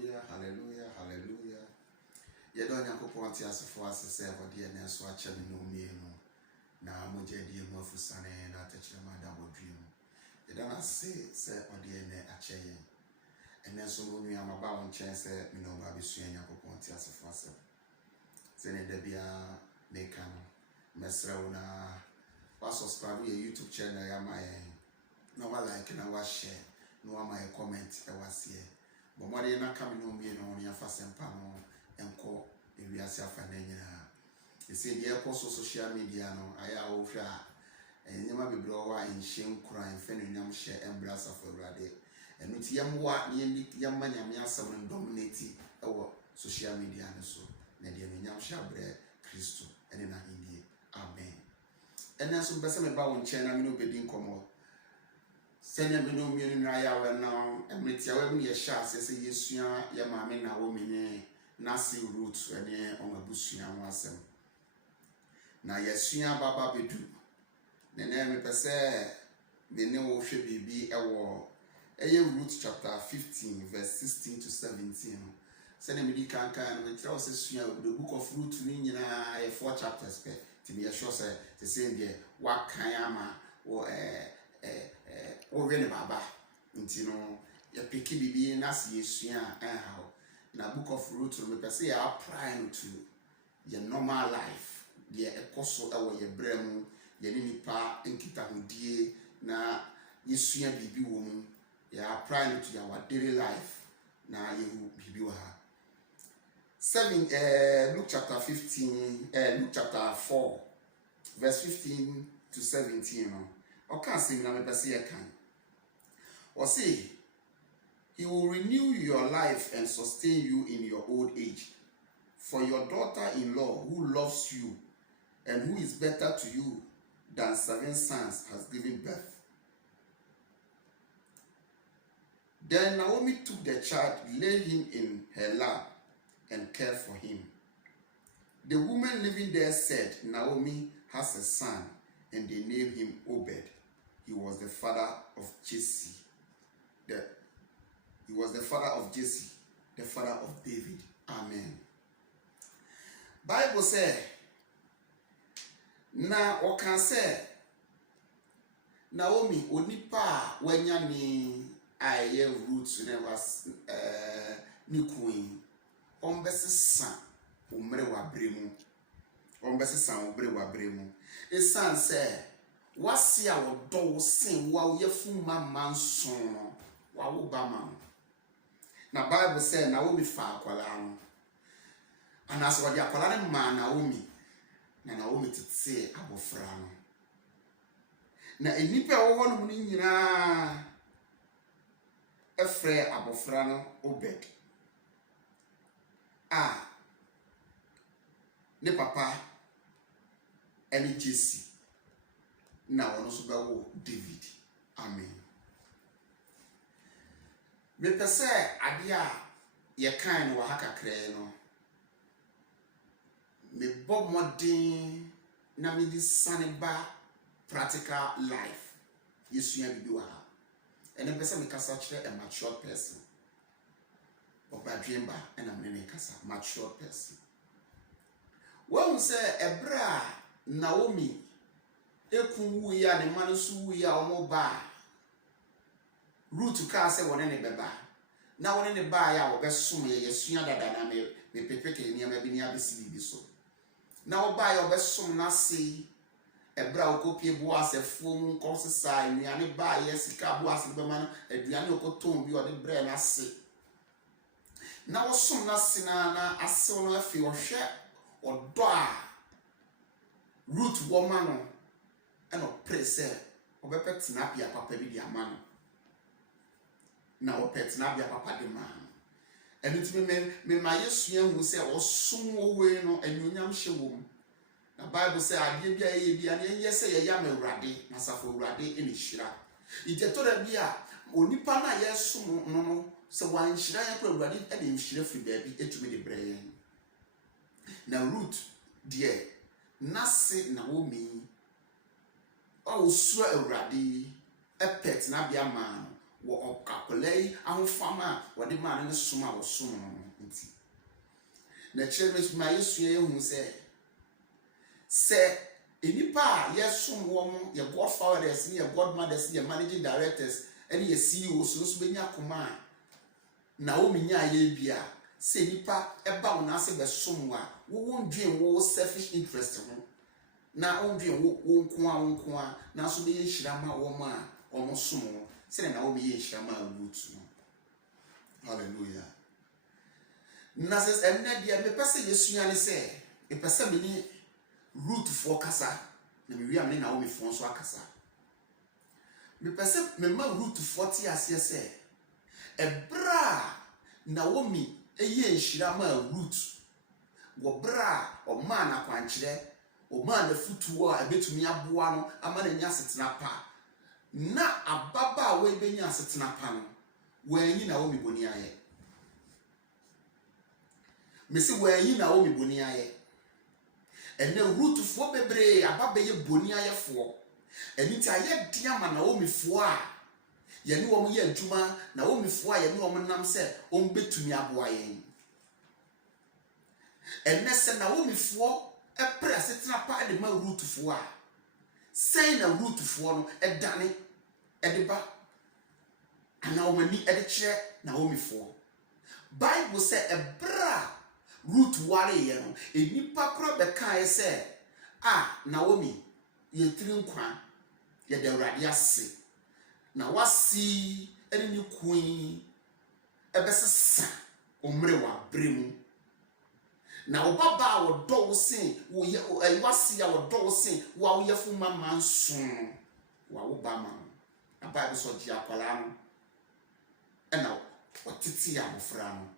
Hallelujah, hallelujah, hallelujah. You don't have to point yourself for us to say, but dear, and so I shall know me. Now, I'm dear Mofusane, and I touch your mother will dream. You don't say, or dear, a chair. And then so when I'm about chance, you know, Baby Swing, you point yourself for us. Then there be a Mekan, Mesrauna, was subscribe to your YouTube channel. I am my no like and I was share, no my comment, I was here. But what are not coming on me on your first and panel and call if we are self and then you see the apostle social media no I are over and you might be blower in shame crying, fending yam share and brass of a rade. And with yam what young man and someone dominating our social media and so Nadian yam shall bread Christo and in India. Amen. And then some person about one channel, no bedding come. Send me no meaning I now, and with your me a shot, says yes, ya mamma, na woman, nasi roots, and on a bush, wasem. Now, yes, Baba Bedu. The name per se, the name should be a war. A root chapter 15, verse 16 to 17. Send me the cancan, which also the book of root to 4 chapters, to be a sure to say, there, what kayama or Baba, you know, your picky baby, Nasi, how. Na book of root to me, say, I prime to your normal life, the apostle, our your bremu, your nipa, and kitamudie, na yesuya bibi woman, ya prime to your daily life, na you bibi ha. 7, Luke chapter 15, Luke chapter 4, verse 15 to 17, or can't say, na me say, I can. Or say, he will renew your life and sustain you in your old age. For your daughter-in-law who loves you and who is better to you than 7 sons has given birth. Then Naomi took the child, laid him in her lap, and cared for him. The woman living there said, Naomi has a son, and they named him Obed. He was the father of Jesse. He was the father of Jesse, the father of David. Amen. Bible say, na okan say, Naomi onipa wanya ni aye roots was ni queen. Ombesisa umre wa bremu. Ombesisa umre wa bremu. Esan say, wasi a wodo sin wa yefu mama nson wa wo bama. Na Bible say Naomi fa akwala no. Anaso wadi akwala ne ma Naomi. Na Naomi tete abofra no. Na enipa wo ho no ni nyina efre abofra no Obed. Ne papa eni Jesse. Na wono so bawo David. Amen. Me pese ade a ye kan no ha kakra no. Me bob modern na me di saneba practical life. Yesu ya bibi wa ha. Ene pese me kasa kire a mature person. Obadwemba ena me ne kasa mature person. When we say ebra Naomi ekunwu ya ne manu su ya omo ba root ka se wona ne beba na wona ne ba ya wo besom ye yesua dada na me pepeke ni ama bi ni abesi bibi so na wo ba ya wo besom na se ebra okopie bo asefo mu konsesa nuane ba ya sika bo asebe ma aduane okoton bi o de bre na se na wo som na se na ase no afi wo hwe odo a root woman no and oppressor obepet na bia papa bi di amano na opet na bia papa di man enitimi me ma yesua hu se osum owe no anyonyam hye wom na Bible say ade bia ye bia na ye se ye yam awurade na safo awurade eni hira itetora bia onipa na yesum no se wan hira ya pro awurade eni hira fi baabi etumi de breye na root die nase Naomi o sura awurade epet na bia man wo okakolei ahofama wo de ma ne soma wo som no nti na chere me Yesu ye hu se enipa yesom wo mo ye godfathers ni ye godmothers ni ye managing directors eni ye CEOs so benya koma na wo minya ye bia se nipa eba wo na se be som wa wo ndwen wo selfish interest ho na ondwen wo nko a na so be ye hyirama wo mo a omo som wo se na wo be ye hyirama root no hallelujah na se enne dia me pese Yesu ane se me pese me ni root for kasa na me wi am na wo me fon so akasa me pese me ma root for ti ase se ebra na wo mi eye hyirama root wo bra o ma na kwankyere o ma na futuo a ebetumi aboa no ama na nya setena pa na ababa we benya setena pa no wanyi na wo mi boni aye me se wanyi na wo mi boni aye ene root fo bebre ababa ye boni aye fo eni ti aye dia ma na wo mi fo a ye ni wo mo ye adwuma na wo mi fo a ye ni wo mo nam se o mbetumi aboa ye ene se na wo mi fo press setena pa de ma root fo a say na root fo no edane edeba ana o mani ede kire na wo mi fo Bible say ebra root ware ye no enipa kro be kan say Naomi ye tiri nkwa ye de awrade ase na wasi ene ni kuin ebesesa omre wa bremu na obaba wo do sin wo ye wasi ya wo do sin wa wo yefu mama nson wa wo ba ma na Bible so ji akwala no ena wo titi ya mofra no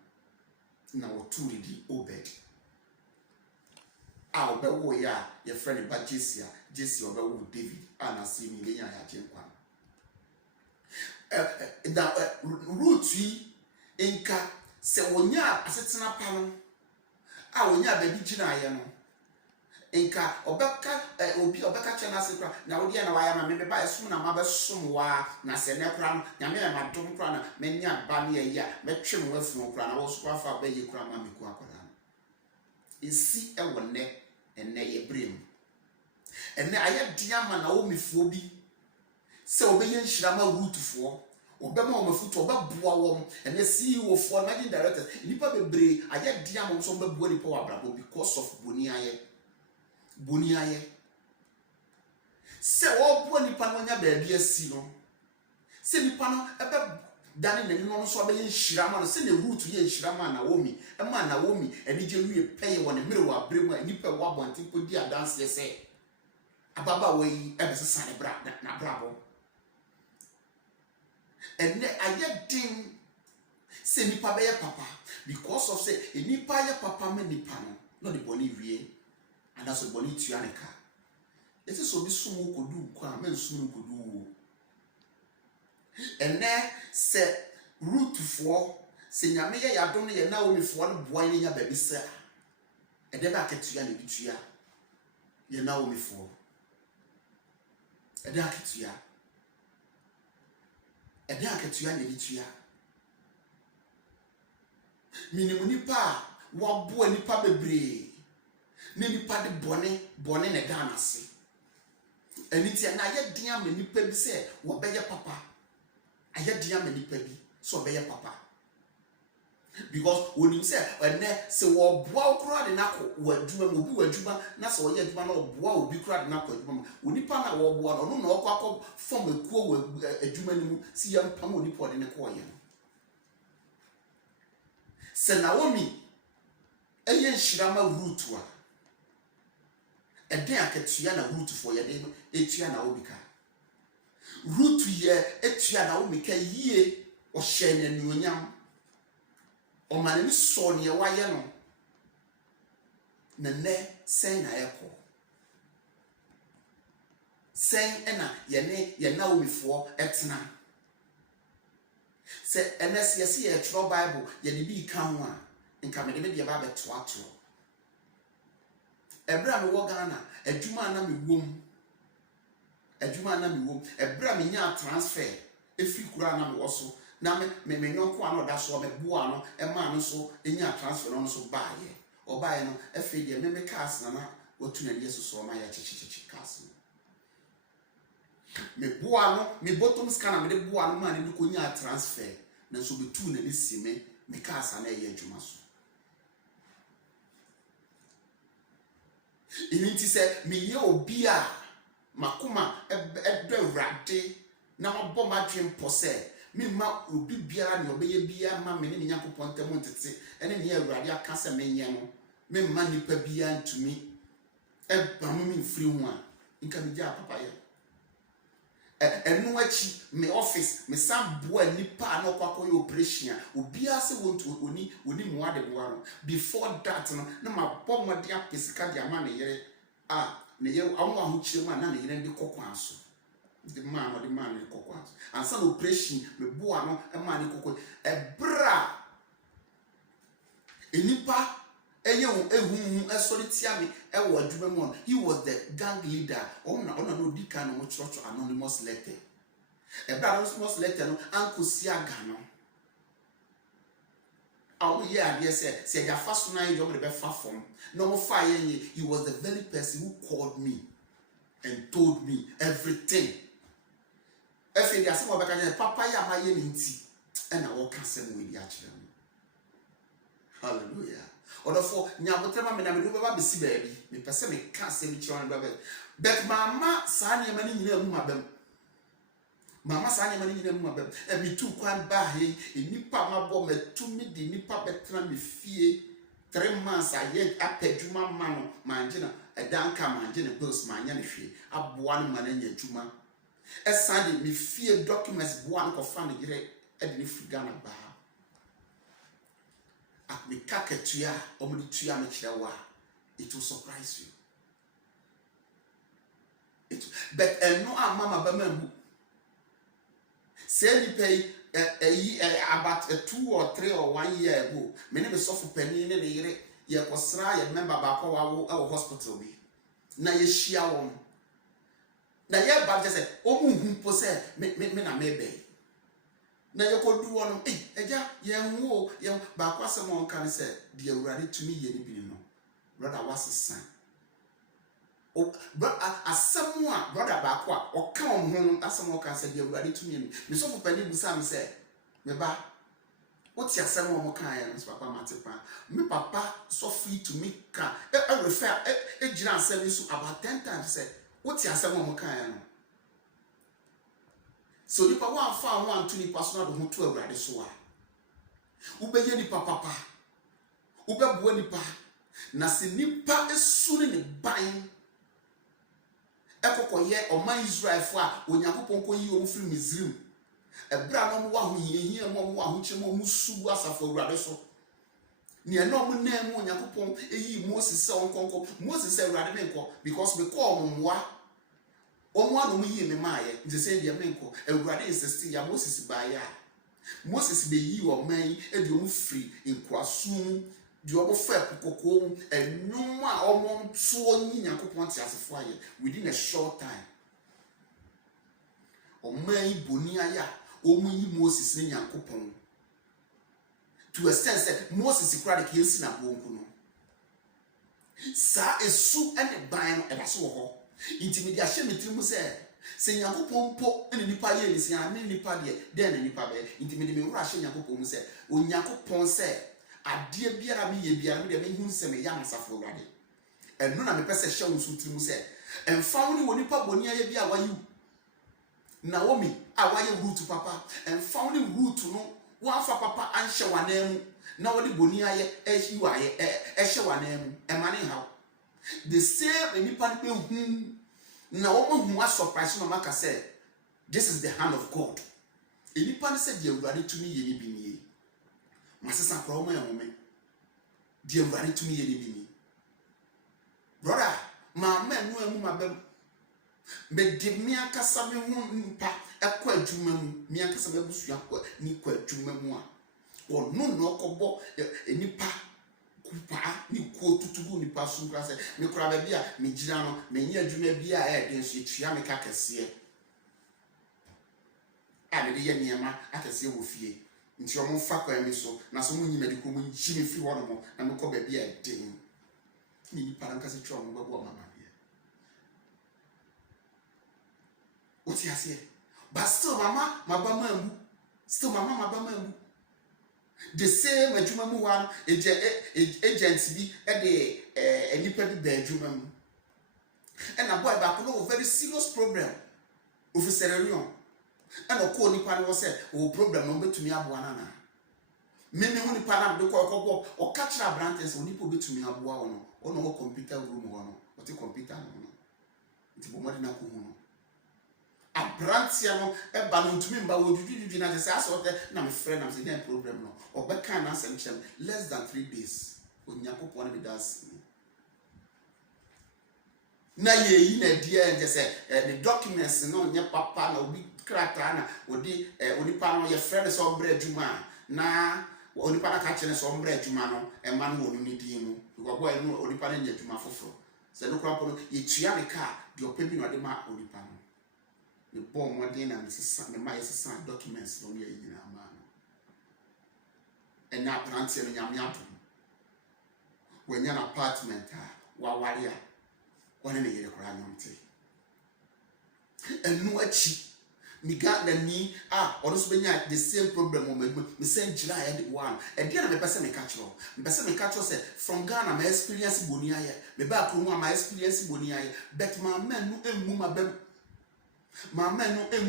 na wo turidi Obed obe wo ya ye friend ba Jesse obe wo David na si mi le ya jenkwa root yi enka se wonya asetena pa no wonya ba bi gina ye no enka obeka obi obeka che na se kra na wodi na waya ma me ba esum na ma ba sum wa na se ne kra no nyame ma dom kra na menya ba ne ya metwe mo afunu kra na wo so afa ba ye kra ma me ku akoda no esi e wonne enne ye brem enne aye dia ma na wo mefuo bi se obeye nhirama root fo obema o mafuto obabua wo enne CEO fo managing directors nipa bebre aye dia mo so mbabua nipa wa brabo because of boni aye se wo bua nipa no nya ba bia si no se nipa no ebe dani na no so be nhirama no se ne root ye nhirama na womi e ma na womi eni je wie peye wo ne mere wa bremu nipa wa bontin ko di adanse ye se ababa we ebe se sane bra na brabo ene aye din se nipa be ye papa because of say nipa ye papa me nipa no the boni wie and that's boni tuaneka ese so bi sumu kodu kwa men sumu kodu wo ene se root for se nyame ye yadom ne ye na wo mefo no boan ne nya ba bi se ede ba ketua ne bitua ye na wo mefo ede aketua ne bitua minimum nipa wa bo nipa bebre ne nipa de bone ne gana se enitia na ye dia ma nipa bi se wo be ye papa aye dia ma nipa bi so be ye papa because when you say ene se wo boa okura de nako wo aduma mo bi wo aduma na se wo ye aduma na wo boa obi kura de nako aduma mo nipa na wo boa no na okwa form ekuo wo aduma ni mu si ya mpam onipa de ne ko ye se Naomi eye nhirama root wa eden aketua na root for ye de etua na obika root ye etua na obika yie o hye na nuonyam o mane ni so ne waye no na ne sen na eko sen ena ye na omifo etena se ns yesi ye tro Bible ye de bi ka ho a nka me de ba beto ato ebra me wo Ghana adwuma na me wom ebra me nya transfer free kura na me woso na me nyonko ano da so me boa no e ma no so enya transfer no so baaye obaye no efe de me cars na watu na yesu so ma ya chichichi cars me boa no me bottom scanner me de boa no ma ne ko nya transfer na so be tu na ni sime me cars na ye adwuma so inti se me ye obi a makoma eddo awrade na mabɔ madwen pɔ sɛ me ma obi biara ne obeye biara ma me ne Nyankopɔn ntam ntete ene ne awrade aka sɛ menye no me ma nipa biara ntumi ba mo me mfiri ho a nka me gya papa ye enu achi me office me sam boa nipa na okwakoye operation obiara se wontu oni muade boa no before that no na mabɔ mode apesika dia ma ne yere ne yere awu ahu chire ma na ne yere ndi kokwan so the man ne kokwan so ansa na operation me boa no e ma ne kokko ebra enipa ehu esolitia me wo adwuma mu. He was the gang leader ona no dika no mo church anonymous letter anonymous letter no ankosi aga no awu ye ade se ya fa so na yo me be fa form no mo fa ye. He was the very person who called me and told me everything. Efe dia se mo be ka papa ya ma ye ni nti e na wo ka se mo wi a kire me. Hallelujah. Odofo nyabotrema me na me do baba besi baabi me pese me ka se mi kire on baba but mama sa ne ma ni nyina mu mabam mama sa ne ma ni nyina mu mabam e mi tu kwan ba he nipa mabo metu mi di nipa betra me fie 3 months aye apadwuma ma no manjina e danka manjina bills manya ne hwe aboa no ma na nya adwuma e sande me fie documents boa no ko fa ne gire e de ne friga na ba me kaketua omudi tua me kirewa. It will surprise you. But no mama ba mambu say ni pay about 2 or 3 or 1 year ago me ne sofo pani ne yere ye kosra ye member ba kwa wa hospital bi na ye hia won na ye ba je say omu hu po say me na me be na yekodu wono eja ye nwo ye ba kwa se mo kan se de awurade tumi ye ni bi no brother wasesa o asemu a brother ba kwa o ka ho no asemu kan se de awurade tumi ni me so popani busa me se me ba o ti asemu mo kan ya no papa matepa me papa so free to me ka e refer e gira asemu so about 10 times say o ti asemu mo kan ya no. So nipa wa fa ho anto nipa so na do ho to awurade so a ubeye nipa papa ubeboa nipa na se nipa esuri ne ban ekokoye oman Israel fo a Onyankopon ko yi o mfiri Misrim ebra no mo wa ho yehia mo wa ho chemo mo subu asafo awurade so ne no mo na mu Onyankopon eyi Moses se onkonko Moses se awurade menko because we call mo moa omwa no yi me maaye nti se dia menko awurade insist ya Moses ba ya Moses be yi o man e di o free nkwasu di o fa kokoko enwum a omon tuo nyi Nyankopon ti asefo aye within a short time o man boni aya o mu yi Moses ne Nyankopon to a sense that Moses kura de kiesi na bonku no sa esu ene ban no e da so ho intimidate ahye metirimu se Nyankopon po ene nipa ye ni se ane nipa de na nipa be intimidate me wura ahye Nyankopon mu se Onyankopon se ade biara me ye biara me de me hu se me ya masafo wade eno na me pese hye unsu tirimu se emfa woni woni pa boni aye bia wayu Naomi a waye root papa emfa woni root no wa fa papa anhye wanam na wodi boni aye ehyi waye ehye wanam emane hawo the same nipa be hu na omo hu a surprise no maka say this is the hand of God nipa ne say de awurade tumi ye ni bi ni masesa kwa omo enwome de awurade tumi ye ni bi ni brother ma enu emu mabem me de mi akasa me hu nipa ekwa adwuma mu mi akasa me busu akwa ni kwa adwuma mu a onu no okobo nipa kupa ni ko tutugu ni pasu kra se me kra ba bia me gira no me nya adwuma bia e de nso etua me ka kese a de ye niema akese wo fie nti o mo fa kwa mi so na so mo nyi mediko mo nyi mi fi ho no mo na me ko ba bi a den ni para nka se twa mo ba bo mama ye o ti ase but still mama mabama mu still mama mabama mu the same adwuma mu one agent bi e de enipa bi ba adwuma mu and a boy back no very serious problem officer Leon and o ko nipa no say o problem no betumi aboa na na me hu nipa na de ko o catch na branches o nipa betumi aboa wo no no computer room ho no o ti computer no nti bo mari na ko hu no abrantia no e ba no ntumi mba wo jujuju na say aso na me friend am say no problem no o be kan na sem chem less than 3 days onyakopo na be das na ye yi na dia nje say the documents no nye papa na obi krata na odi onipa no ye friend so bra adwuma na onipa na ka kire so bra adwuma no e ma no wonu ni din mu because boy no onipa na nya adwuma foforo se no kra no ye tua ne ka de opa bi no de ma onipa no the bomb mo din na me ma ye sesa documents no ye yi na ma no and na plantia no nyame atom when an apartment wa waria one na yere kora nyomte enu achi mi ga na ni ono so benya the same problem o me send jira ya de one e dia na me pese me catch say from Ghana my experience boni aye me ba ko mu my experience boni aye but my man no emu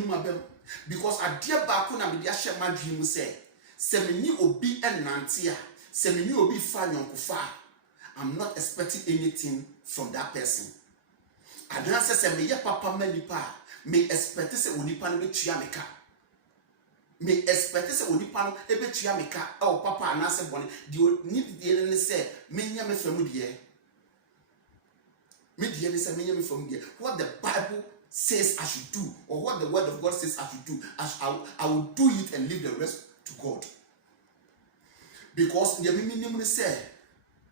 mabem because adia ba ko na me dia hye madwi mu say se me ni obi enante a se me ni obi fa nyonkofa I'm not expecting anything from that person. I don't say me ye papa manipa me expect say onipa no betua me ka me expect say onipa no e betua me ka o papa anase bone di need die ne say me nya me famu die me die ne say me nya me famu die what the Bible says I should do or what the word of God says I should do I will do it and leave the rest to God because the minimum say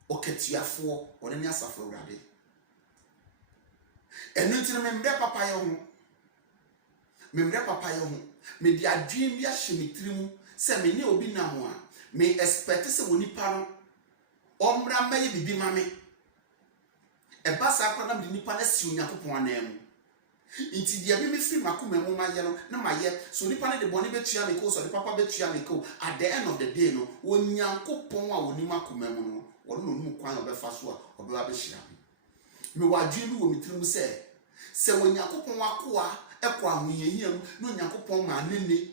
oketiafo one ni asafo urade enu ntino membre papa ye ho me di adwin bi ahye me tirimu se me ne obi namo a me expect se woni pa no omra maye bibi mame e ba sa akwa na me nipa na si Onyankopon anam nti dia me firi makoma mu maye no na maye so nipa na de bone betua me ko so de papa betua me ko at the end of the day no Onyankopon a woni makoma mu no wono no mu kwan obefa so a obewa be hia me wadwe bi wo mitirimu se Onyankopon akoa ekọ ahoyehia no Onyankopon ma nene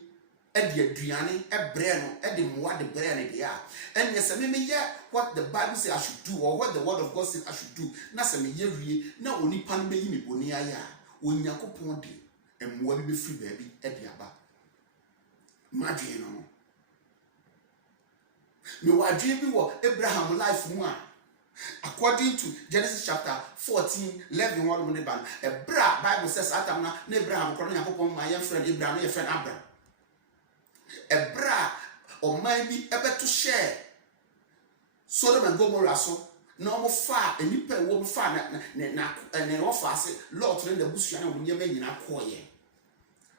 e de aduane e bre no e de moa de bre ne de a enye se me ye what the Bible says I should do or what the word of God says I should do na se me ye wie na onipa no be yi me boni aya Onyankopon de emoa bi be free ba bi e de aba madwe no me wadwe bi wo Abraham life mu a according to Genesis chapter 14:11 one money ban Ebra Bible says Adam na Abraham kono Yakopon my friend Abraham your friend Abraham Ebra o man bi ebeto share Sodom and Gomorrah so na omo fa enipa wo fa na ofa ase Lot na busu na wonye nyina koye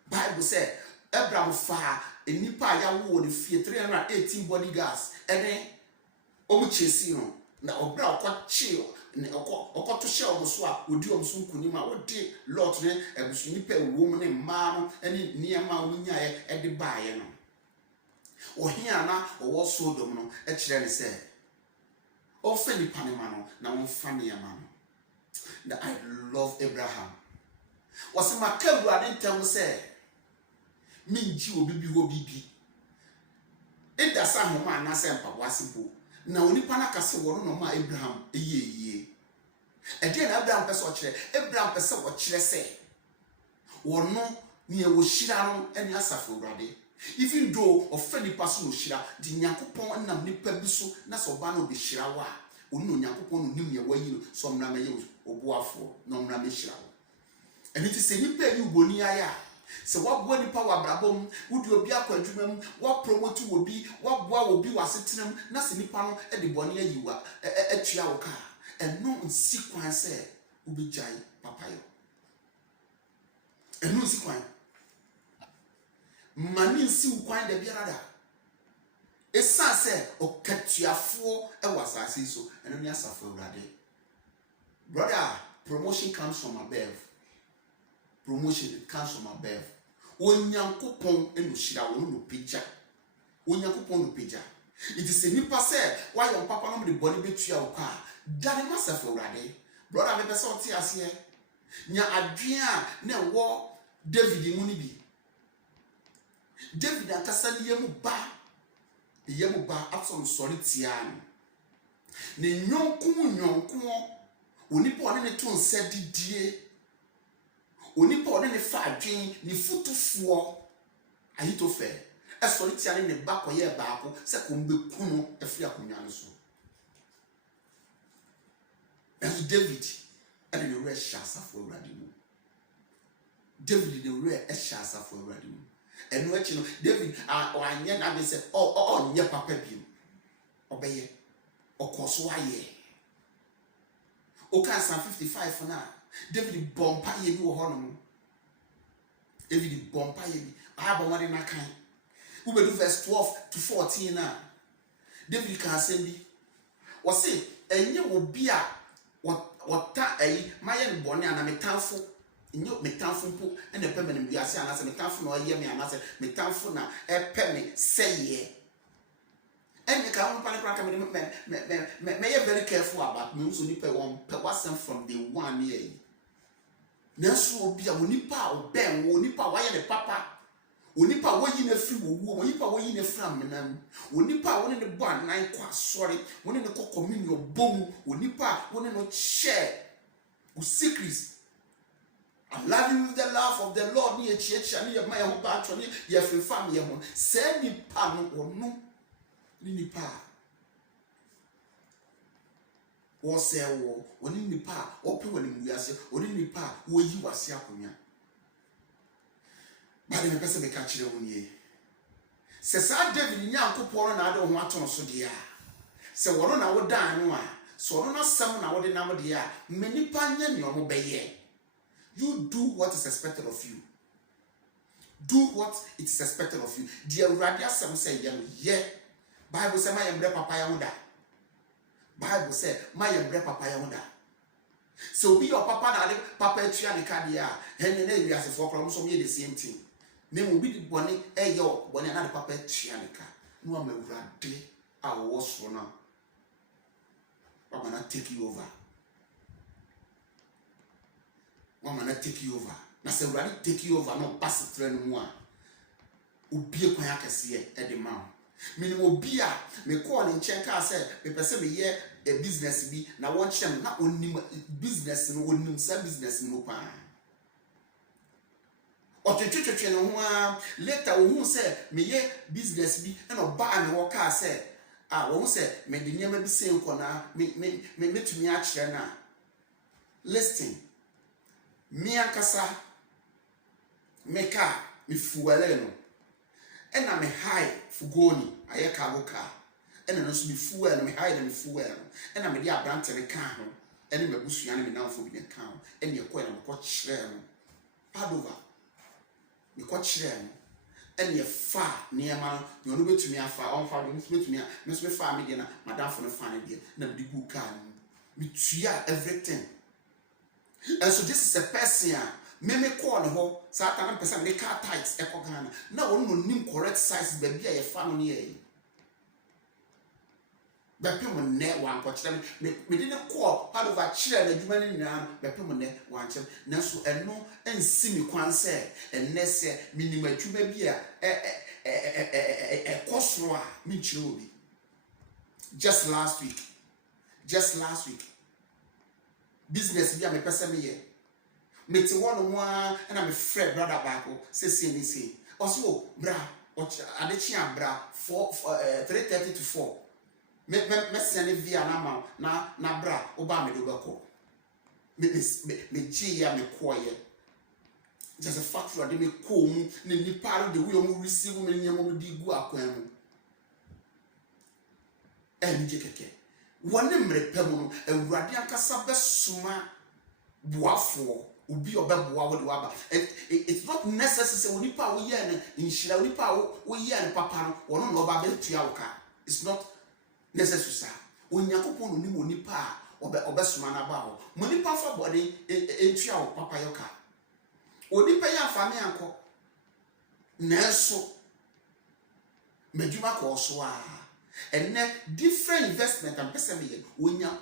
Bible say Abraham fa enipa ya wo de fie 318 bodyguards ene omo chesi no na obra okochi ne okoto hye omuso a odi omuso nkunim a odi Lot ne ebusu nipa wo mu ne mma no ene niema wonyae e de baaye no ohia na owo Sodom no e kire ne se ofa nipa ne ma no na wonfa ne ma no that I love Abraham was my kebu adentem se minji obi bi ho bibi e da sa ho ma na se mpa wasibo na onipa na kase wono no ma Abraham eyeye e de na Abraham pese o kire Abraham pese o kire se wono ne wo hira no ene asafo urade even though offend person no hira di Nyankopon nam nipa bi so na so ba na obi hira wa onu Nyankopon no nim ye wayi no so mra me ye obuafo no mra me hira ene ti se nipa yi uboni aya se wabua nipa wa brabom wudi obi akwadwuma mu wa promote obi wabua obi wasetenam na se nipa no e de bone ayiwa atua wo ka eno nsi kwan se obi jai papa yo eno nsi kwan mani nsi ukwan da biara da esa se okatuafo e wasase so eno ni asafo awurade. Brother, promotion comes from above. Promotion comes from above. Onyankopon enu shira wonu no pagya. Onyankopon no pagya. It is a nipa say why your papa no the body betua wo kwa. Dane masafo awurade. Brother, me pese oti ase nya adwen a na wo David mu ni bi. David akasa ni yemu ba afson sori tian. Ne nyonko onipa one ne to nsa didie. Onipa one ne fa adwen ni futufuo Ahitofel. Esori tian ne ba koye baako se ko mbeku no afiri akonwa no so. As David and the rest shasa for radimu. David the rest shasa for radimu. And what you know, David or I never said, oh, yeah, papa beam. Obey or course why ye. Okay, Psalm 55 for now. David bompa ye do honor. David bompa ye. I have one in my kind. Who will do verse 12 to 14 now. David can send me. Was it, and you will be a what mayen bone ana metamfo nyo metamfo mpo na peme ne biase ana se metamfo na oye me ana se metamfo na epeme seye enye ka won pa ne kraka me ye very careful about me so nipa won wasem from the one here na so obi a onipa oben wo onipa waye ne papa onipa woyi na firi wo onipa woyi na firi amenam onipa woni ne bo anan kwa sorry woni ne ko communion bomu onipa woni no share with secrets. I'm loving with the love of the Lord near church and near my own patron ye free family home send me pan or no nipa wo se wo woni nipa open woni muase woni nipa wo yi wase akonya. But the person be catch you ye. Says David Nyankopon na ade ho aton so dia. Se woro na wo dan no a, so no na sam na wo de nam dia, many panya ni omo beye. You do what is expected of you. Do what it is expected of you. The radia sam say ye. Bible say my embre papa ya hoda. Bible say my embre papa ya hoda. So be your papa na ade papa etua ne kadia, hen na wi asefo krom so me the same thing. Me will be the bonny, yo, when another papa chianica. No, I'm a rade, I was for now. I'm gonna take you over. I'm gonna take you over. Now, say, ready, take you over, no pass it through no more. Ubi a quayaka see at the mouth. Meaning, will be a me call in check. I said, me person me here a business be now watch them not only business and only some business no pan. Otututu no ho later wo hu say me ye business bi na oba me wo ka say wo hu say me de nyama bi say nkona me metumi a kire na listen me akasa me ka me fuele no na me high fugoni aye cargo car na no so me fuele me high na me fuele na me de abrante me ka ho me busua na me nanfo bi me ka ho ye ko na me ko kire no padova me kwa chire no ene fa niema no no betumi afa on fa do betumi a me so fa me de na madam for no fa ne de na me gu car no me tua everything. And so this is a person me call no ho satan person me car tight e ko Ghana na won no nim correct size ba bia ye fa no ne Bepem ne wan kochire me de ne call part of a chire na adwuma ni nyina bepem ne wan chem nanso eno ensi mi kwan se enne se minim adwuma bi a kosro a mi chire obi. Just last week business bi a me pese me ye me ti won mo a na me frɛ brother baako se ni se oso bra adechi abra 3:30 to 4 me sene via na bra oba me do beko me ji ya me koye just a factory de me ko mu ne nipa de we o receive me nyemo mo di gu akwan mu enje keke wone mre pemu no awurade ankasa besoma boafo Ubi obeboa wo de waba. It's not necessary say onipa wo ye na nhira onipa wo ye na papa no wono no ba betua wo ka. It's not necessary sir. Onyankopon no ni onipa a obesoma na ba ho. Monipa fa body etua wo papa yo ka. Onipa ya fa me anko. Nanso medjuma ko so a and different investment and person me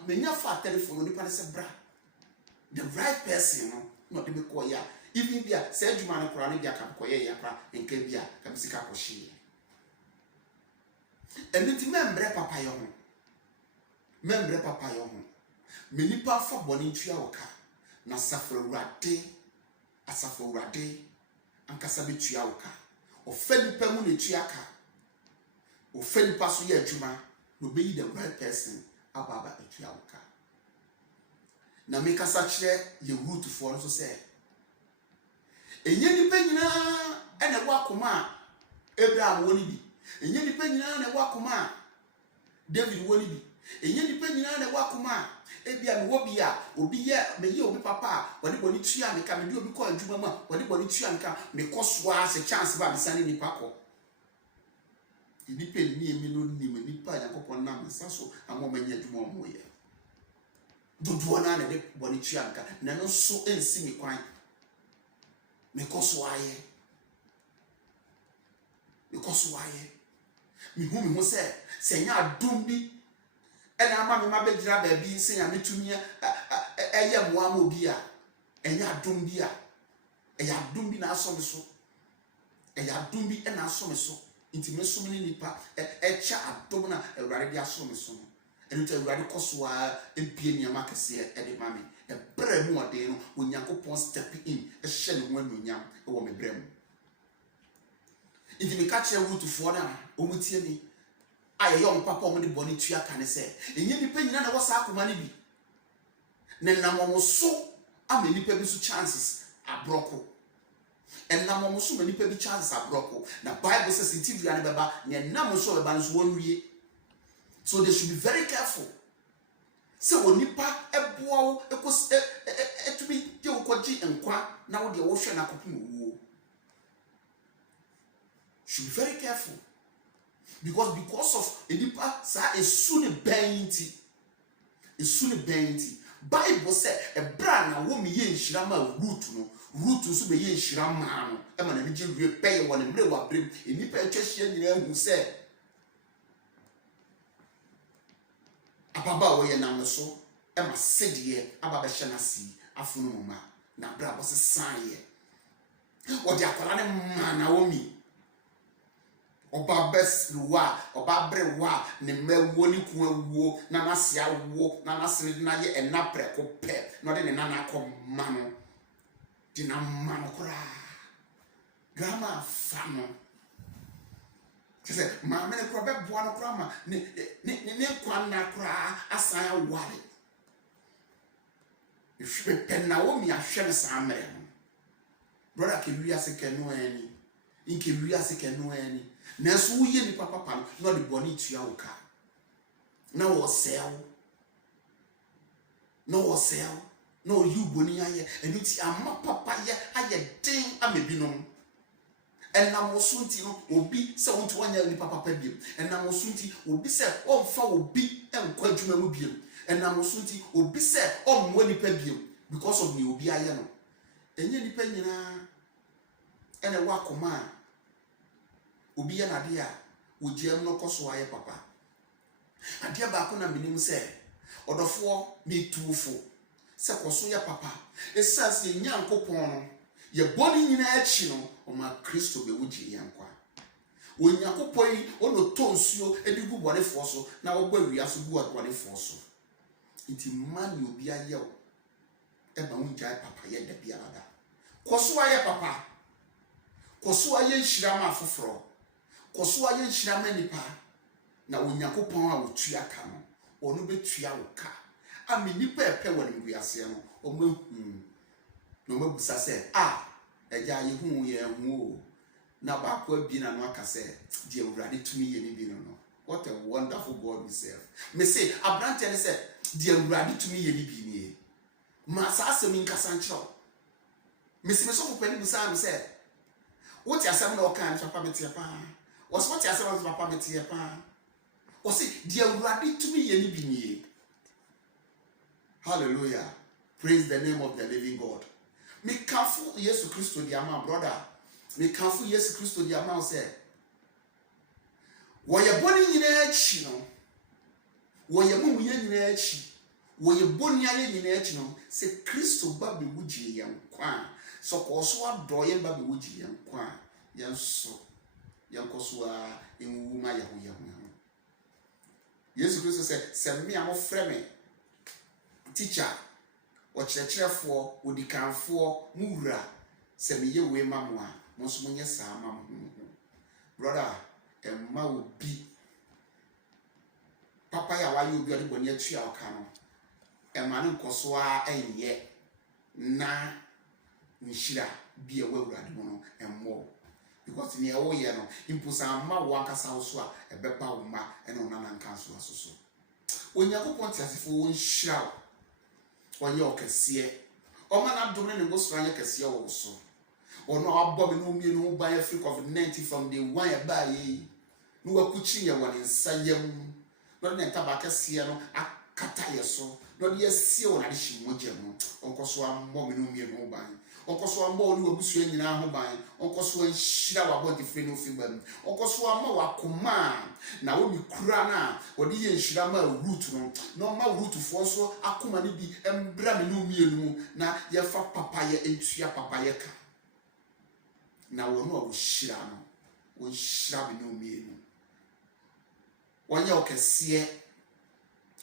menya fa telephone onipa ne se bra. The right person no de be ko ya even bia say adwuma no kora ne bia ka ko ye ya kra enka bia ka bisika ko hye enti membre papa yo ho menipa fa boni tua woka na asafo urade ankasa betua woka ofani pa mu ne tua ka ofani pa so ye adwuma no be the right person ababa etua woka na me kasa kire ye root for no so say enye nipa nyina ene wo akoma Abraham woni bi enye nipa nyina na wo akoma David woni bi enye nipa nyina na wo akoma ebia me wo bi a obi ye me ye obi papa woni boni tua me ka me di obi ko adwuma ma woni boni tua me ka me kosoa se chance ba me sane nipa ko nipa ni emi no ni me nipa yakopon na me saso amo manya adwuma mo ye dodo na de boni tua nka na no so ensi me kwan me kosoa ye me hu se nya adom bi ena ama me mabegira ba bi se ya metumi eye moa ma obi a enya adom bi a eya adom bi na aso me so eya adom bi na aso me so nti me so me nipa echa adom na Awurade bi aso me so no enu te Awurade kosoa ebie niam akese de ma me ebre mu ode no Onyankopon step in ehye ne ho anunyam e wo me bre mu nti me ka kire root for na omutie ni aye young papa mo de boni tua ka ne se enye nipa nyina na wo sa akoma ne bi ne namomo so ama nipa bi so chances abroko en namomo so ma nipa bi chances abroko na Bible says it via ne beba ne namomo so beba no so wonwie so they should be very careful so wonipa eboa wo ekos etubi je wo koji enkwa na wo de wo hwe na kopim wo should be very careful because of enipa sa esune benti Bible say ebra na wo me ye nhira ma root so be ye nhira ma no e ma na je wie peye wo ne mre wa brem enipa atwahia nyina hu se ababa wo ye nam so e ma sedie ababa hye na si afunu mu ma na bra bo se san ye wo de akwala ne ma na wo mi oba best wa oba bre wa ne mawo ni ku awuo na nase awo na nase na ye ena preko pe no de ne nana kom ma no di na ma no kra grama fa no kese ma me ne kro be boa no kra ma ne kwa na kra asan awale if pe na wo mi ahwe ne sa mere no brother ke wi ase ke no ani inke wi ase ke no ani na so ye ni papa no de boni tua wo ka na wo sell no you boni aye eni ti amma papa ye aye den amebinom enam wo sunti no obi se wonto anya ni papa biem enam wo sunti obi se omfa obi enkwa dwuma mu biem enam wo sunti obi se omwo ni pa biem because of ni obi aye no enye ni pa nyina ene wa koma obi ya na de a ogiam no koso aye papa ade ba ko na minim se odofo metuufo se koso ya papa esase nyankopon no ye boni nyina achi no o ma Kristo be wuji yankwa Onyankopon yi ono tonsuo edigu bonefo so na wo gba wia so gu bonefo so nti mani obi aye o e ba wunja papa ye da bia ada koso aye papa koso aye nhirama afoforo koso aye nhirama nipa na Onyankopon a wotua ka no ono betua wo ka ami nipa epe woni mwiase no o mahu no mabusa se eja ye hu ye hu na ba ko abi na no aka se die Awurade tumi ye ni bi no what a wonderful God we serve me say abrante ne se die Awurade tumi ye ni bi ni ma sa asem nkasa nkyerɛ Miss Miss Penny Sam said, what your son no can papa metia pa? Was what your son papa metia pa? Was it dear rabbit to me any be? Hallelujah. Praise the name of the living God. Me careful Yesu Christo the amount, brother. Me careful Yesu Christo the amount said. Why you born in edge, no? Why you mum in edge? Why you born in edge, no? Say Christo baby wuji yam kwan. So koso doye baby wuji yam kwan. Yan so. Yan koswa in wuma yahu yahu. Yesu Christo said, send me a more frame. Teacher. Ochirechirefo odikanfo mura se meye we mamwa monso munye saa mam brother emma obi papa ya waye obi ade boni atua oka no emma ne nkoso a enye na nshira bia wawurade mu no emmo because ne ewo ye no impusa ma wo akasa wo so a ebepa wo ma ene onana nkanso asoso onyakopon tiasefo wo nshira onye okese o mana dom ne ngo so anya kese wo so ono abọ me no mie no ban Africa COVID-19 from the one ya ba yi no wakuchi ye won nsayam no ne ntaba kese no akata ye so no de yesie won ade himogye no onkoso ambo me no mie no ban onkoso ambo no wabusu nyina ho ban onkoso anhira wabọ de free no fibam onkoso amma wakoma na wo mi kura na wode ye nhira ma root no ma root fo so akoma ne bi embra me no mie no na ye fa papaye entua papaye ka na wo no wo hira no wo hira me no mie no wonye okese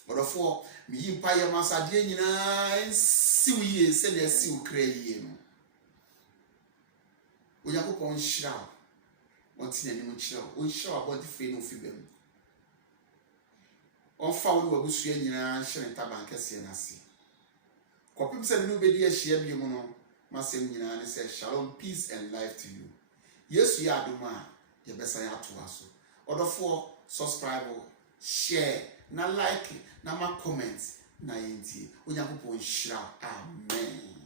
odofo mi yimpa ye masade nyina ensiwiye se na esiw kraye no Oyakopon hira wonti na nim hira o hira about the free no fibem on fa wo wabusu nyina hire ntaban kese na se kopim se no bedi ahia bi mu no masem nyina ne se shalom peace and life to you yesu ya adoma ye besa ya to aso odofo subscribe share na like na ma comment na yenti Oyakopon hira amen.